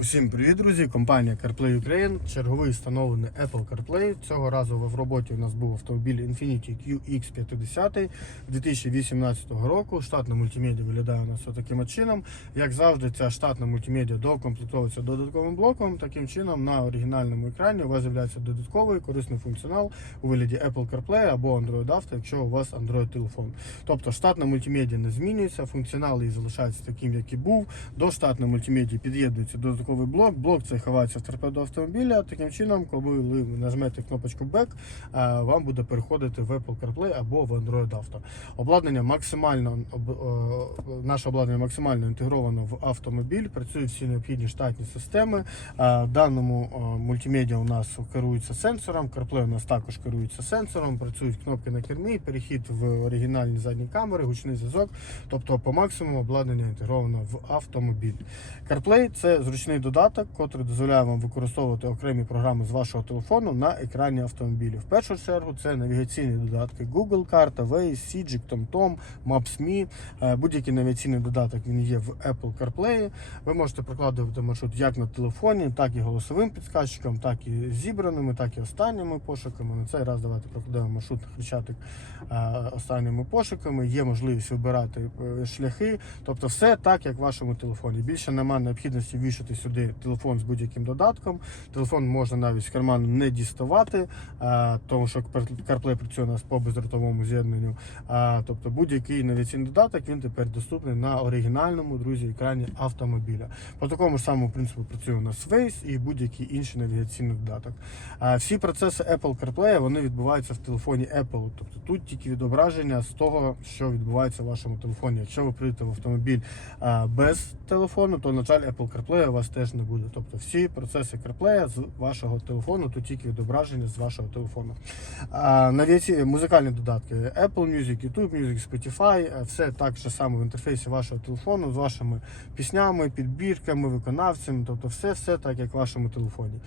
Усім привіт, друзі! Компанія CarPlay Ukraine. Черговий встановлений Apple CarPlay. Цього разу в роботі у нас був автомобіль Infiniti QX50 2018 року. Штатна мультимедіа виглядає у нас таким чином. Як завжди, ця штатна мультимедіа докомплектовується додатковим блоком. Таким чином, на оригінальному екрані у вас з'являється додатковий корисний функціонал у вигляді Apple CarPlay або Android Auto, якщо у вас Android телефон. Тобто штатна мультимедіа не змінюється, функціонал її залишається таким, як і був. До штатної мультимедії під'єднується додатковий блок. Блок цей ховається в торпеду автомобіля. Таким чином, коли ви нажмете кнопочку Back, е, вам буде переходити в Apple CarPlay або в Android Auto. Обладнання максимально е, наше обладнання максимально інтегровано в автомобіль. Працюють всі необхідні штатні системи. Е, даному мультимедіа у нас керується сенсором. CarPlay у нас також керується сенсором. Працюють кнопки на кермі, перехід в оригінальні задні камери, гучний зв'язок. Тобто по максимуму обладнання інтегровано в автомобіль. CarPlay це зручний додаток, який дозволяє вам використовувати окремі програми з вашого телефону на екрані автомобілю. В першу чергу це навігаційні додатки Google карта, Waze, Sijik, TomTom, Maps.me. Е, Будь-який навігаційний додаток він є в Apple CarPlay. Ви можете прокладувати маршрут як на телефоні, так і голосовим підсказчиком, так і зібраними, так і останніми пошуками. На цей раз давайте прокладемо маршрут на хрещатик е, останніми пошуками. Є можливість вибирати е, шляхи, тобто все так, як в вашому телефоні. Більше немає необхідності вішати сюди телефон з будь-яким додатком. Телефон можна навіть з карману не діставати, е, тому що CarPlay працює у нас по бездротовому з'єднанню. Е, Тобто будь-який навігаційний додаток він тепер доступний на оригінальному друзі екрані автомобіля. По такому ж самому принципу працює у нас Waze і будь-який інший навігаційний додаток. Е, Всі процеси Apple CarPlay вони відбуваються в телефоні Apple. Тобто тут тільки відображення з того, що відбувається в вашому телефоні. Якщо ви прийдете в автомобіль без телефону, то на жаль, Apple CarPlay у вас теж не буде. Тобто всі процеси CarPlay з вашого телефону, тут тільки відображення з вашого телефону. А, навіці музикальні додатки Apple Music, YouTube Music, Spotify, е, все так же саме в інтерфейсі вашого телефону з вашими піснями, підбірками, виконавцями, тобто все, все так, як в вашому телефоні.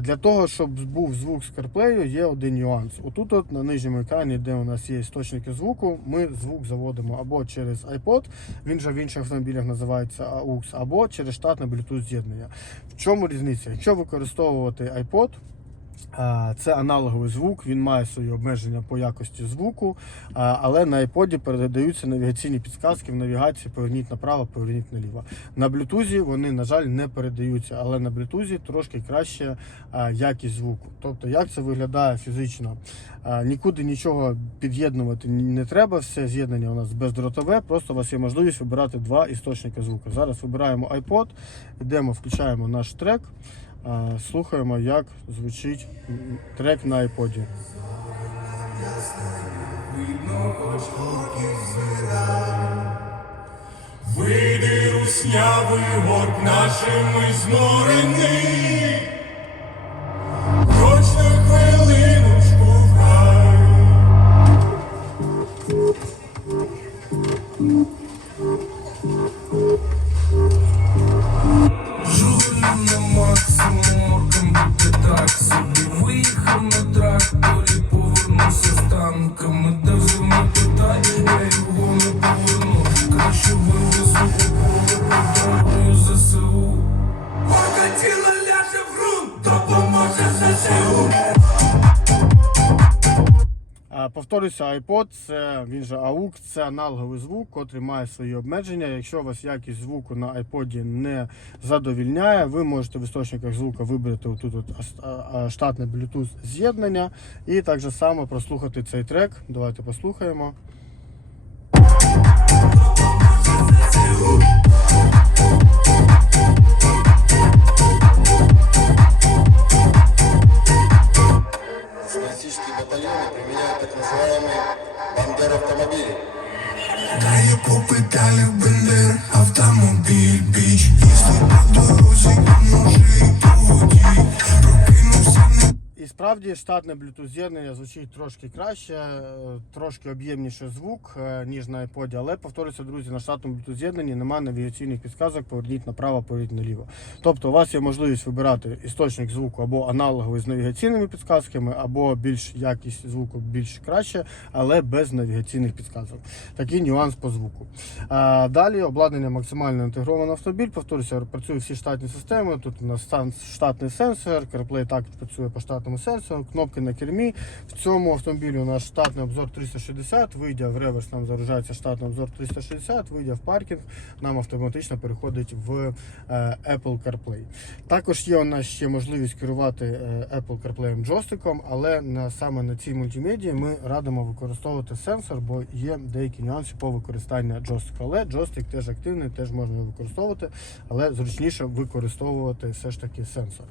Для того, щоб був звук з CarPlay, є один нюанс. Отут, от на нижньому екрані, де у нас є істочники звуку, ми звук заводимо або через iPod, він же в інших автомобілях називається AUX, або через штатне Bluetooth з'єднання. В чому різниця? Якщо використовувати iPod, Це аналоговий звук, він має свої обмеження по якості звуку, але на iPod передаються навігаційні підсказки в навігації поверніть направо, поверніть наліво. На Bluetooth вони, на жаль, не передаються, але на Bluetooth трошки краще якість звуку. Тобто, як це виглядає фізично? Нікуди нічого під'єднувати не треба, все з'єднання у нас бездротове, просто у вас є можливість вибирати два істочники звуку. Зараз вибираємо iPod, йдемо, включаємо наш трек. Слухаємо, як звучить трек на iPod. Вийди руснявий от нашими знурений, Повторюся, iPod, це він же AUX, це аналоговий звук, котрий має свої обмеження. Якщо у вас якість звуку на iPod не задовільняє, ви можете в істочниках звуку вибрати отут от штатне Bluetooth з'єднання і так же само прослухати цей трек. Давайте послухаємо. батальоны применяют так называемые бандер-автомобили. Та яку педалі в бендер, автомобіль, біч Їздить по дорозі, а може і по воді Прокинувся не Справді штатне Bluetooth з'єднання звучить трошки краще, е, трошки об'ємніше звук, е, ніж на iPod, але повторюся, друзі, на штатному Bluetooth з'єднанні немає навігаційних підказок, поверніть направо, поверніть наліво. Тобто у вас є можливість вибирати істочник звуку або аналоговий з навігаційними підказками, або більш якість звуку більш краще, але без навігаційних підказок. Такий нюанс по звуку. А, далі обладнання максимально інтегровано автомобіль. Повторюся, працюють всі штатні системи. Тут у нас штатний сенсор, CarPlay так працює по штатному сенсору, кнопки на кермі. В цьому автомобілі у нас штатний обзор 360, вийде в реверс, нам загружається штатний обзор 360, вийде в паркінг, нам автоматично переходить в е, Apple CarPlay. Також є у нас ще можливість керувати е, Apple CarPlay джойстиком, але саме на цій мультимедії ми радимо використовувати сенсор, бо є деякі нюанси по використанню джойстика. Але джойстик теж активний, теж можна використовувати, але зручніше використовувати все ж таки сенсор.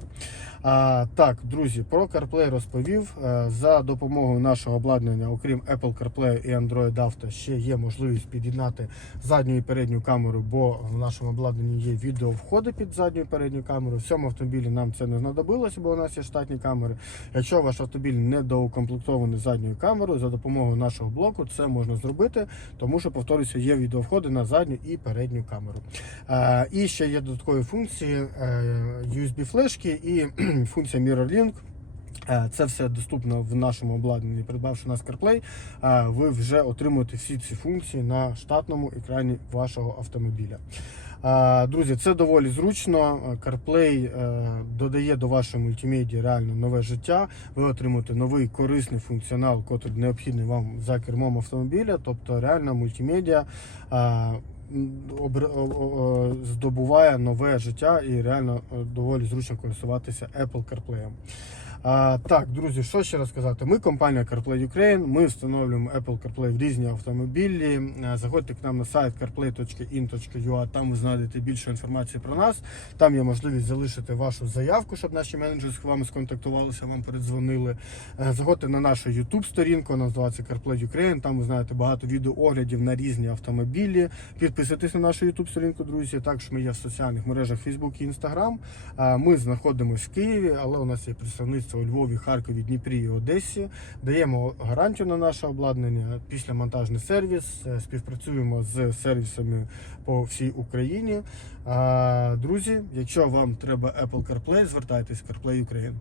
А, так, друзі, про CarPlay розповів. Е, За допомогою нашого обладнання, окрім Apple CarPlay і Android Auto, ще є можливість під'єднати задню і передню камеру, бо в нашому обладнанні є відеовходи під задню і передню камеру. В цьому автомобілі нам це не знадобилося, бо у нас є штатні камери. Якщо ваш автомобіль не доукомплектований задньою камерою, за допомогою нашого блоку це можна зробити, тому що, повторюся, є відеовходи на задню і передню камеру. Е, І ще є додаткові функції е, USB-флешки і функція MirrorLink. Е, Це все доступно в нашому обладнанні. Придбавши нас CarPlay, е, ви вже отримуєте всі ці функції на штатному екрані вашого автомобіля. Е, Друзі, це доволі зручно. CarPlay додає до вашої мультимедії реально нове життя. Ви отримуєте новий корисний функціонал, який необхідний вам за кермом автомобіля. Тобто реально мультимедіа м, обр- о- о- о, здобуває нове життя і реально доволі зручно користуватися Apple CarPlay. А, так, друзі, що ще розказати? Ми компанія CarPlay Ukraine, ми встановлюємо Apple CarPlay в різні автомобілі. Е, Заходьте к нам на сайт carplay.in.ua, там ви знайдете більше інформації про нас. Там є можливість залишити вашу заявку, щоб наші менеджери з вами сконтактувалися, вам передзвонили. Е, Заходьте на нашу YouTube сторінку, вона називається CarPlay Ukraine. Там ви знаєте багато відеооглядів на різні автомобілі. Підписуйтесь на нашу YouTube сторінку, друзі. Також ми є в соціальних мережах Facebook і Instagram. Е, Ми знаходимося в Києві, але у нас є представництво у Львові, Харкові, Дніпрі і Одесі. Даємо гарантію на наше обладнання. Після монтажний сервіс. Е, Співпрацюємо з сервісами по всій Україні. Друзі, якщо вам треба Apple CarPlay, звертайтесь в CarPlay Ukraine.